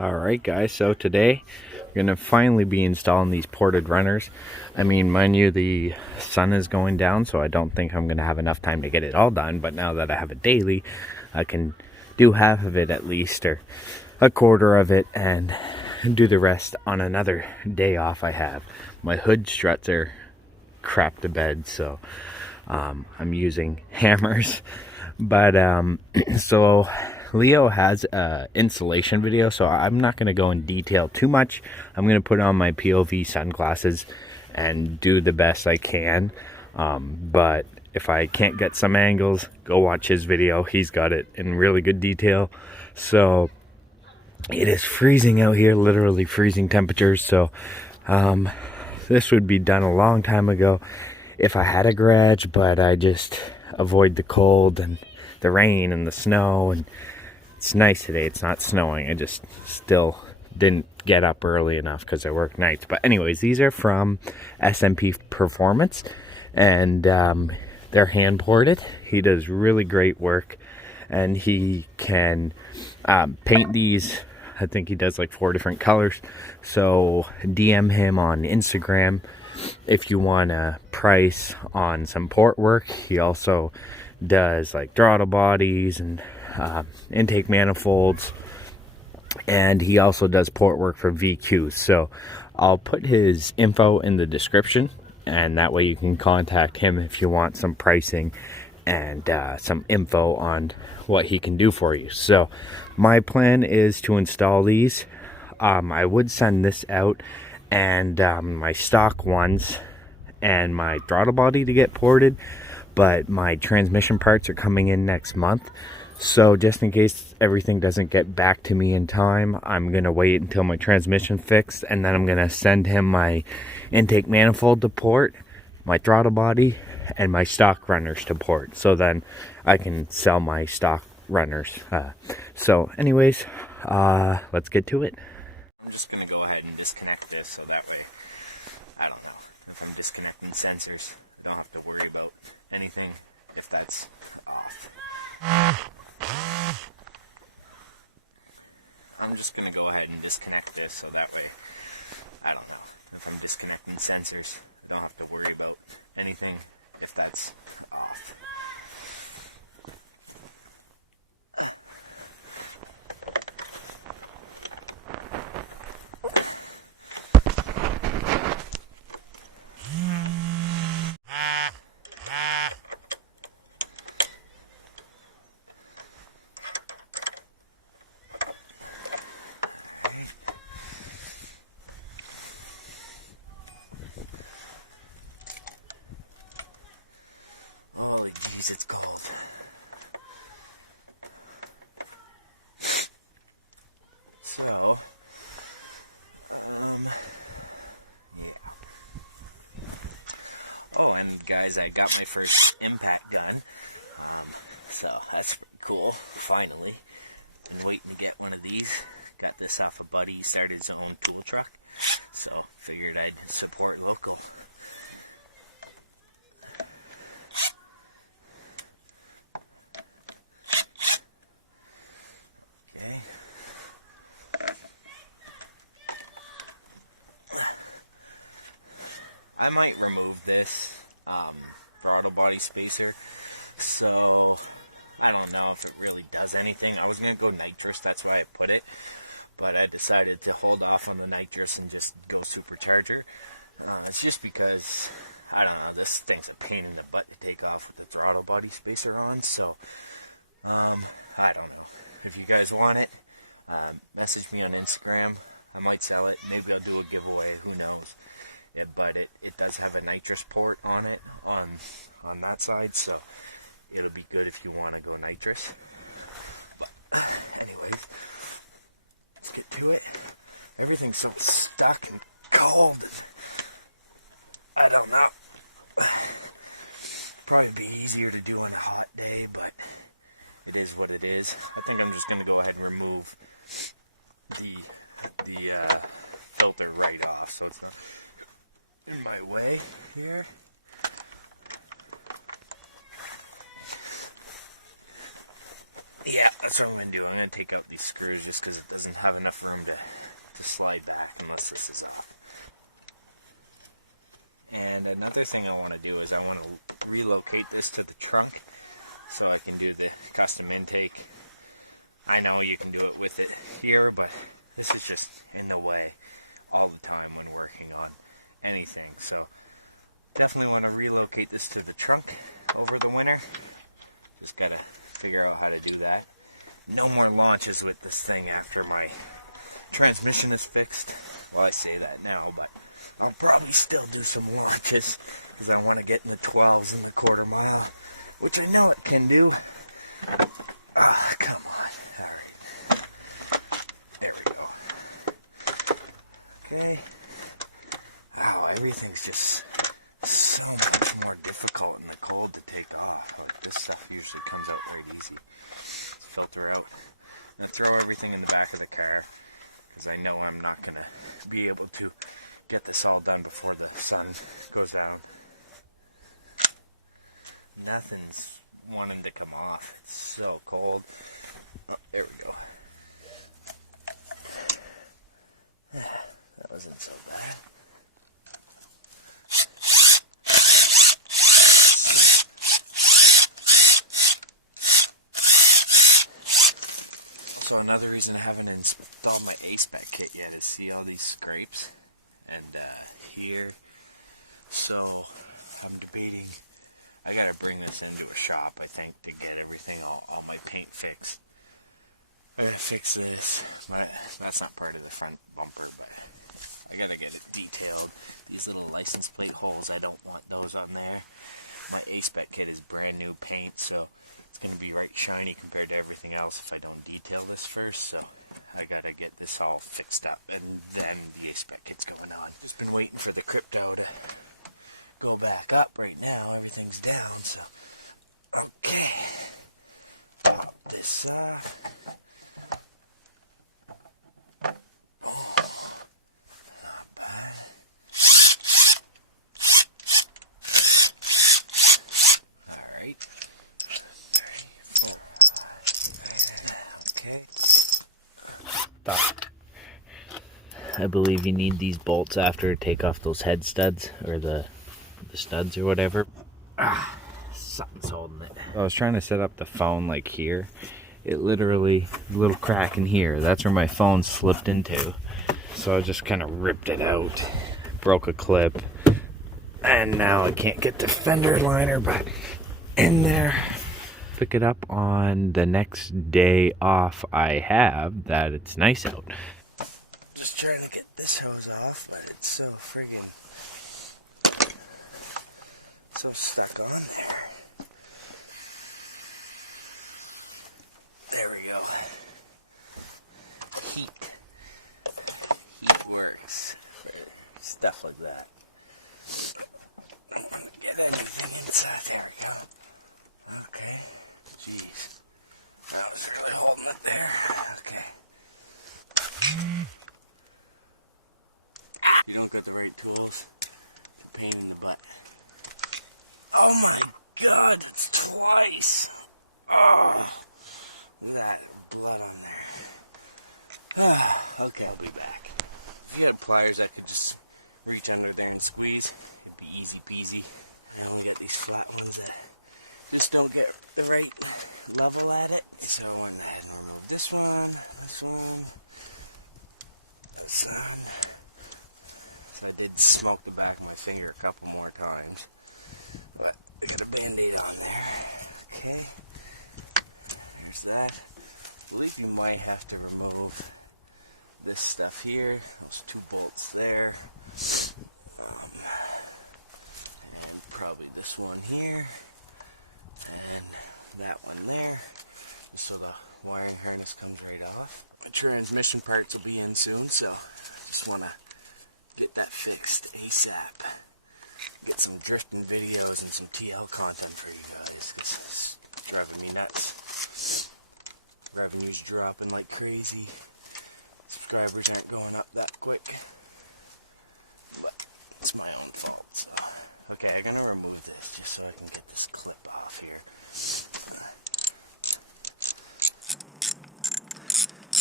Alright guys, so today we're going to finally be installing these ported runners. I mean, mind you, the sun is going down, so I don't think I'm going to have enough time to get it all done, but now that I have it daily, I can do half of it at least, or a quarter of it, and do the rest on another day off I have. My hood struts are crap to bed, so I'm using hammers. But so Leo has a installation video, so I'm not going to go in detail too much. I'm going to put on my POV sunglasses and do the best I can. But if I can't get some angles, go watch his video. He's got it in really good detail. So it is freezing out here, literally freezing temperatures. So this would be done a long time ago if I had a garage, but I just avoid the cold and the rain and the snow. And it's nice today, it's not snowing. I just still didn't get up early enough because I work nights. But anyways, these are from SMP Performance, and they're hand ported. He does really great work, and he can paint these. I think he does like 4 different colors. So DM him on Instagram if you want a price on some port work. He also does like throttle bodies and intake manifolds, and he also does port work for VQs. So I'll put his info in the description, and that way you can contact him if you want some pricing and some info on what he can do for you. So my plan is to install these. I would send this out and my stock ones and my throttle body to get ported, but my transmission parts are coming in next month. So just in case everything doesn't get back to me in time, I'm going to wait until my transmission fixed, and then I'm going to send him my intake manifold to port, my throttle body, and my stock runners to port. So then I can sell my stock runners. So anyways, let's get to it. I'm just going to go ahead and disconnect this, so that way, I don't know, if I'm disconnecting sensors, I don't have to worry about anything if that's off. I'm just going to go ahead and disconnect this, so that way, I don't know, if I'm disconnecting sensors, I don't have to worry about anything if that's off. Holy jeez, it's cold. So, yeah. Oh, and guys, I got my first impact done. So that's pretty cool, finally. Been waiting to get one of these. Got this off a buddy, he started his own tool truck. So, figured I'd support local. I might remove this throttle body spacer, so I don't know if it really does anything. I was going to go nitrous, that's why I put it, but I decided to hold off on the nitrous and just go supercharger. It's just because, I don't know, this thing's a pain in the butt to take off with the throttle body spacer on, so I don't know. If you guys want it, message me on Instagram. I might sell it, maybe I'll do a giveaway, who knows. Yeah, but it does have a nitrous port on it, on that side, so it'll be good if you want to go nitrous. But anyways, let's get to it. Everything's so stuck and cold. I don't know. Probably be easier to do on a hot day, but it is what it is. I think I'm just going to go ahead and remove the filter right off, so it's not in my way here. Yeah, that's that's what I'm going to do. I'm going to take out these screws just because it doesn't have enough room to slide back unless this is off. And another thing I want to do is I want to relocate this to the trunk so I can do the custom intake. I know you can do it with it here, but this is just in the way all the time when working on anything. So definitely want to relocate this to the trunk over the winter. Just got to figure out how to do that. No more launches with this thing after my transmission is fixed. Well, I say that now, but I'll probably still do some launches because I want to get in the 12s and the quarter mile, which I know it can do. Ah, come on. All right. There we go. Okay. Wow, everything's just so much more difficult in the cold to take off. Like, this stuff usually comes out quite easy. Filter out. I'm going to throw everything in the back of the car because I know I'm not going to be able to get this all done before the sun goes out. Nothing's wanting to come off. It's so cold. Oh, there we go. That wasn't so bad. So another reason I haven't installed my A-Spec kit yet is see all these scrapes and here. So I'm debating, I gotta bring this into a shop, I think, to get everything, all my paint fixed. I gotta fix this. That's not part of the front bumper, but I gotta get it detailed. These little license plate holes, I don't want those on there. My A-Spec kit is brand new paint, so it's going to be right shiny compared to everything else if I don't detail this first. So I got to get this all fixed up, and then the A-Spec kit's going on. Just been waiting for the crypto to go back up. Right now, everything's down, so okay. Pop this off. I believe you need these bolts after to take off those head studs, or the studs or whatever. Something's holding it. I was trying to set up the phone like here. It literally, a little crack in here, that's where my phone slipped into. So I just kind of ripped it out, broke a clip, and now I can't get the fender liner back in there. Pick it up on the next day off I have that it's nice out. Just trying to get this hose off, but it's so friggin' so stuck on there. There we go. Heat works. Stuff like that. Get anything inside. There we go. Okay. Jeez. I was really holding it there. Okay. You don't got the right tools, pain in the butt. Oh my god, it's twice. Oh, look at that blood on there. Okay, I'll be back. If you had pliers, I could just reach under there and squeeze. It'd be easy peasy. Now we got these flat ones that just don't get the right level at it. So I went ahead and removed this one, this one, this one. I did smoke the back of my finger a couple more times, but I got a band-aid on there. Okay, there's that. I believe you might have to remove this stuff here. There's 2 bolts there. Probably this one here, and that one there. So the wiring harness comes right off. The transmission parts will be in soon, so I just want to get that fixed ASAP. Get some drifting videos and some TL content for you guys. It's driving me nuts. Revenue's dropping like crazy. Subscribers aren't going up that quick. But it's my own fault, so. Okay, I'm gonna remove this just so I can get this clip off here.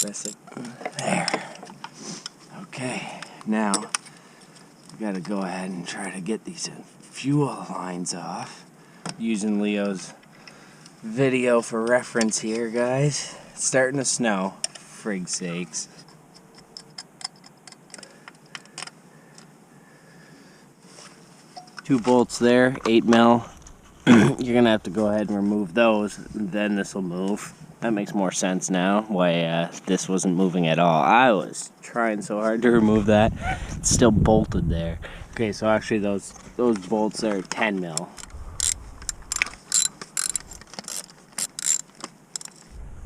There. Okay, now we gotta go ahead and try to get these fuel lines off. Using Leo's video for reference here, guys. It's starting to snow, frig sakes. Two bolts there, 8mm. You're gonna have to go ahead and remove those, and then this will move. That makes more sense now, why this wasn't moving at all. I was trying so hard to remove that. It's still bolted there. Okay, so actually those bolts are 10mm.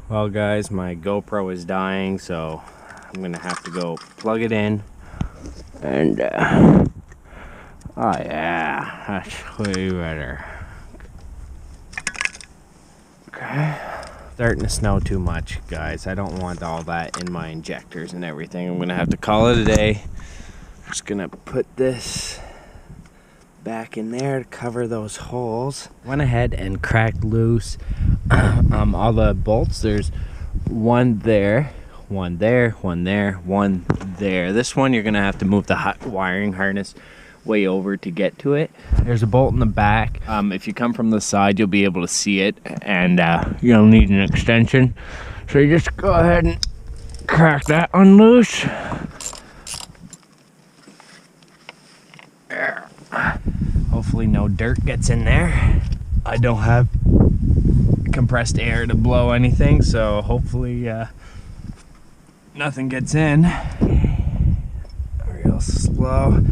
Well guys, my GoPro is dying, so I'm gonna have to go plug it in. And oh yeah, that's way better. Okay. Starting to snow too much, guys. I don't want all that in my injectors and everything. I'm gonna have to call it a day. Just gonna put this back in there to cover those holes. Went ahead and cracked loose all the bolts. There's one there, one there, one there, one there. This one you're gonna have to move the hot wiring harness way over to get to it. There's a bolt in the back. If you come from the side, you'll be able to see it, and you'll need an extension. So you just go ahead and crack that one loose. There. Hopefully no dirt gets in there. I don't have compressed air to blow anything, so hopefully nothing gets in. Real slow.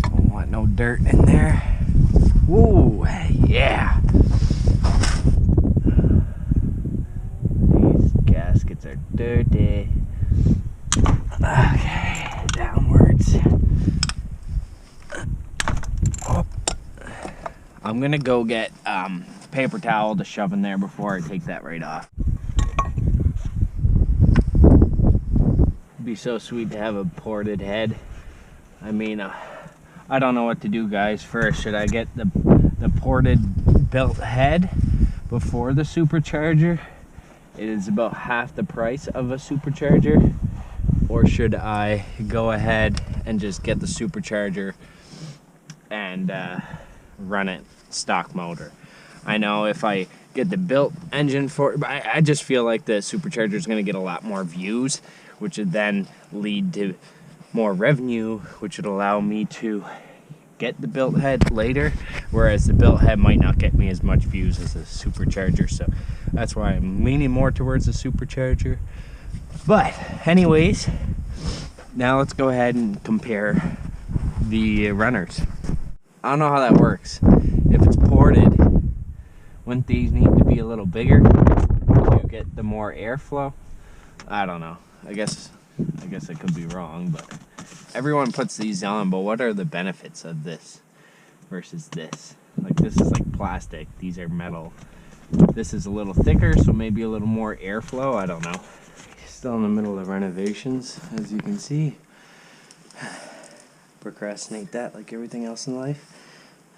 Don't want no dirt in there. Woo, yeah. These gaskets are dirty. Okay, downwards. Oh. I'm gonna go get paper towel to shove in there before I take that right off. It'd be so sweet to have a ported head. I mean, I don't know what to do, guys. First, should I get the ported built head before the supercharger? It is about half the price of a supercharger. Or should I go ahead and just get the supercharger and run it stock motor? I know if I get the built engine for it, I just feel like the supercharger is going to get a lot more views, which would then lead to more revenue, which would allow me to get the built head later, whereas the built head might not get me as much views as a supercharger. So that's why I'm leaning more towards the supercharger. But anyways, now let's go ahead and compare the runners. I don't know how that works. If it's ported, wouldn't these need to be a little bigger to get the more airflow? I don't know. I guess I could be wrong, but everyone puts these on, but what are the benefits of this versus this? Like, this is like plastic, these are metal. This is a little thicker, so maybe a little more airflow, I don't know. Still in the middle of renovations, as you can see. Procrastinate that like everything else in life.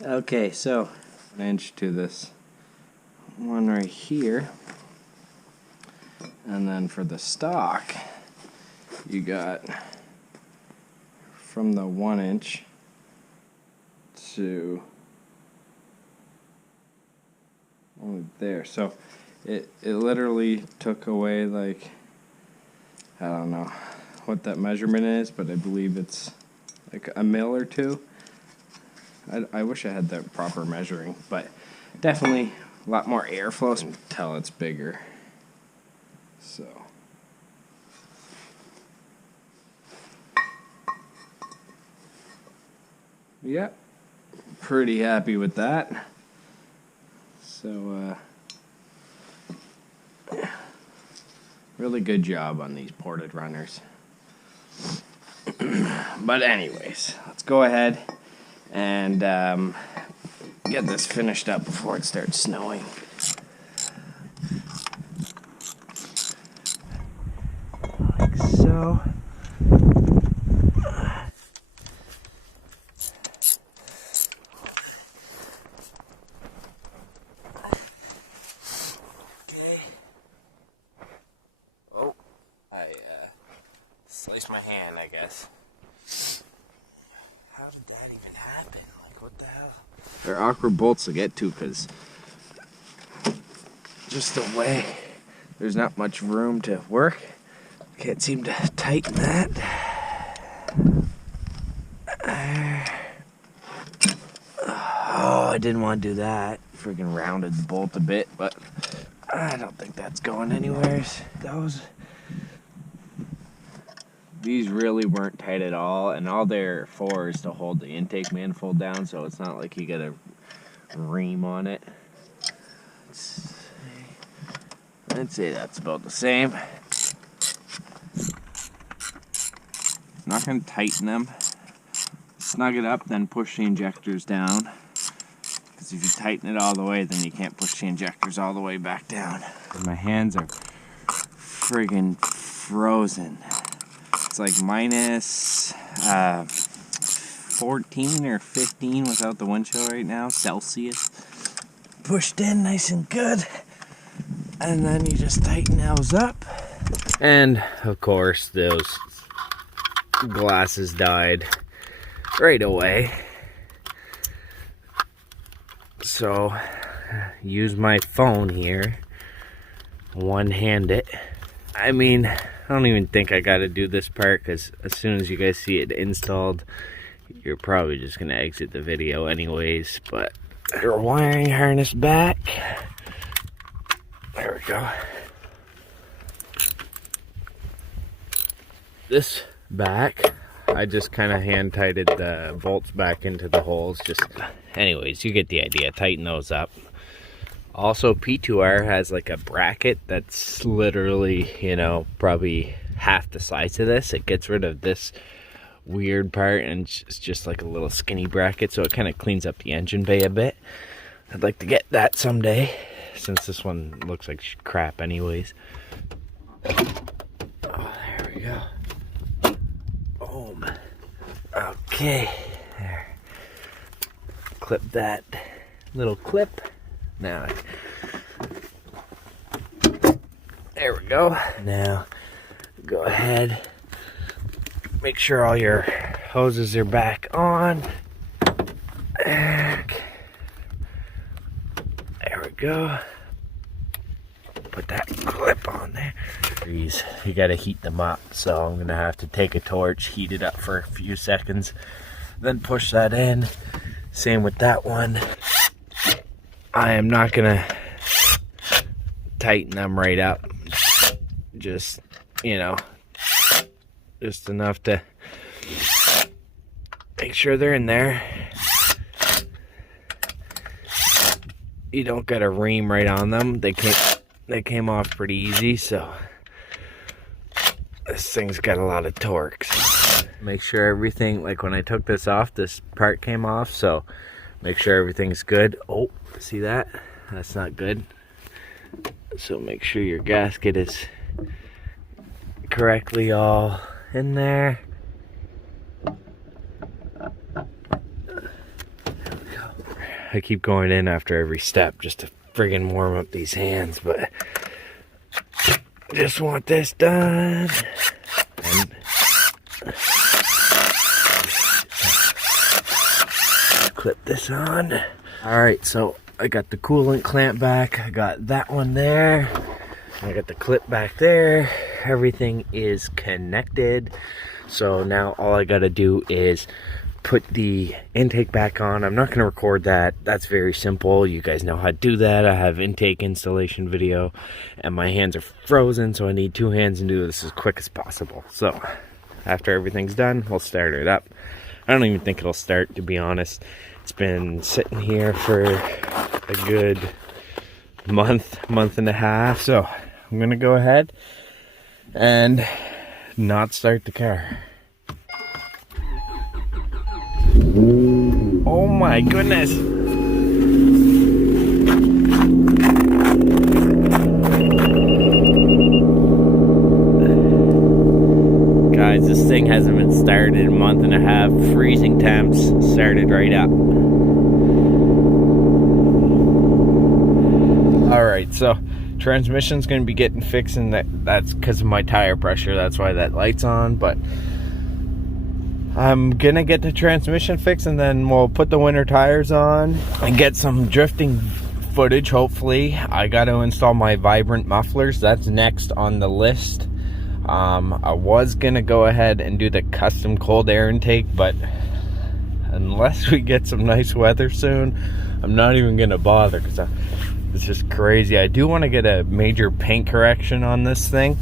Okay, so 1 inch to this one right here. And then for the stock, you got from the 1 inch to only there. So it literally took away, like, I don't know what that measurement is, but I believe it's like a mil or two. I wish I had the proper measuring, but definitely a lot more airflow until it's bigger. So yeah, pretty happy with that. So really good job on these ported runners. But anyways, let's go ahead and get this finished up before it starts snowing. Like so. Okay. Oh, I hand, I guess. How did that even happen? Like, what the hell? They're awkward bolts to get to because just the way there's not much room to work. Can't seem to tighten that. Oh, I didn't want to do that. Freaking rounded the bolt a bit, but I don't think that's going anywhere. These really weren't tight at all, and all they're for is to hold the intake manifold down, so it's not like you get a ream on it. I'd say that's about the same. I'm not going to tighten them. Snug it up, then push the injectors down. Because if you tighten it all the way, then you can't push the injectors all the way back down. My hands are friggin' frozen. It's like minus 14 or 15 without the wind chill right now, Celsius. Pushed in nice and good. And then you just tighten those up. And of course, those glasses died right away. So, use my phone here. One-hand it. I mean, I don't even think I gotta do this part because as soon as you guys see it installed, you're probably just gonna exit the video anyways. But your wiring harness back. There we go. This back, I just kind of hand tightened the bolts back into the holes. Just, anyways, you get the idea. Tighten those up. Also, P2R has like a bracket that's literally, you know, probably half the size of this. It gets rid of this weird part and it's just like a little skinny bracket, so it kind of cleans up the engine bay a bit. I'd like to get that someday, since this one looks like crap anyways. Oh, there we go. Boom. Okay. There. Clip that little clip. Now, there we go. Now, go ahead. Make sure all your hoses are back on. There we go. Put that clip on there. These, you gotta heat them up, so I'm gonna have to take a torch, heat it up for a few seconds, then push that in. Same with that one. I am not gonna tighten them right up. Just, you know, just enough to make sure they're in there. You don't got a ream right on them. They came off pretty easy, so this thing's got a lot of torque. So make sure everything, like when I took this off, this part came off, so make sure everything's good. Oh, see that? That's not good. So make sure your gasket is correctly all in there. I keep going in after every step just to friggin' warm up these hands, but just want this done. And clip this on. Alright, so I got the coolant clamp back. I got that one there. I got the clip back there. Everything is connected. So now all I gotta do is put the intake back on. I'm not going to record that. That's very simple. You guys know how to do that. I have intake installation video and my hands are frozen, so I need two hands to do this as quick as possible. So after everything's done, we'll start it up. I don't even think it'll start, to be honest. It's been sitting here for a good month and a half, so I'm going to go ahead and not start the car. Oh my goodness. Guys, this thing hasn't been started in a month and a half. Freezing temps, started right up. Alright, so transmission's going to be getting fixed, and that's because of my tire pressure. That's why that light's on, but I'm gonna get the transmission fixed, and then we'll put the winter tires on and get some drifting footage, hopefully. I got to install my Vibrant mufflers. That's next on the list. I was gonna go ahead and do the custom cold air intake, but unless we get some nice weather soon, I'm not even gonna bother, because it's just crazy. I do want to get a major paint correction on this thing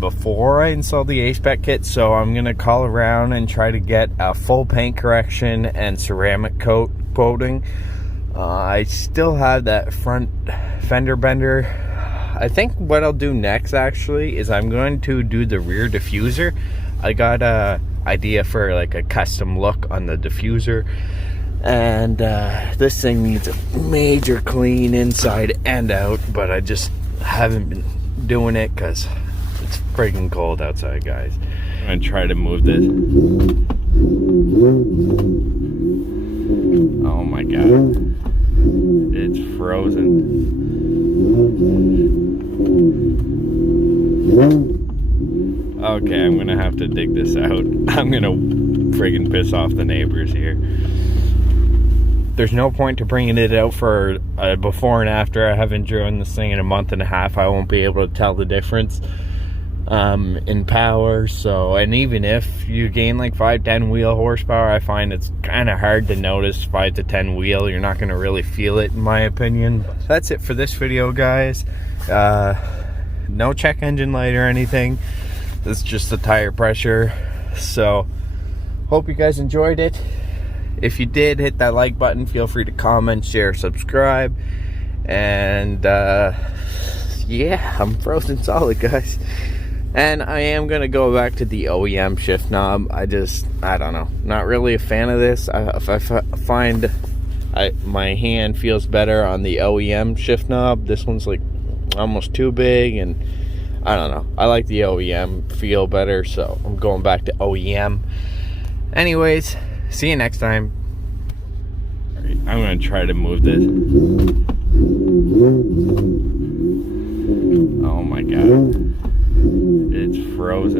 before I install the A-Spec kit, so I'm gonna call around and try to get a full paint correction and ceramic coating. I still have that front fender bender. I think what I'll do next actually is I'm going to do the rear diffuser. I got a idea for like a custom look on the diffuser, and this thing needs a major clean inside and out, but I just haven't been doing it because it's freaking cold outside, guys. I'm gonna try to move this. Oh my god, it's frozen. Okay, I'm gonna have to dig this out. I'm gonna friggin' piss off the neighbors here. There's no point to bringing it out for before and after. I haven't driven this thing in a month and a half. I won't be able to tell the difference in power. So, and even if you gain like 5-10 wheel horsepower, I find it's kind of hard to notice 5 to 10 wheel. You're not going to really feel it, in my opinion. That's it for this video, guys. No check engine light or anything. It's just the tire pressure. So hope you guys enjoyed it. If you did, hit that like button. Feel free to comment, share, subscribe. And yeah, I'm frozen solid, guys. And I am gonna go back to the OEM shift knob. I don't know, not really a fan of this. If I find my hand feels better on the OEM shift knob. This one's like almost too big, and I don't know, I like the OEM feel better, so I'm going back to OEM. Anyways, see you next time. All right, I'm gonna try to move this. Oh my god, it's frozen.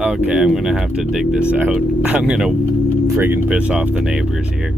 Okay, I'm gonna have to dig this out. I'm gonna friggin' piss off the neighbors here.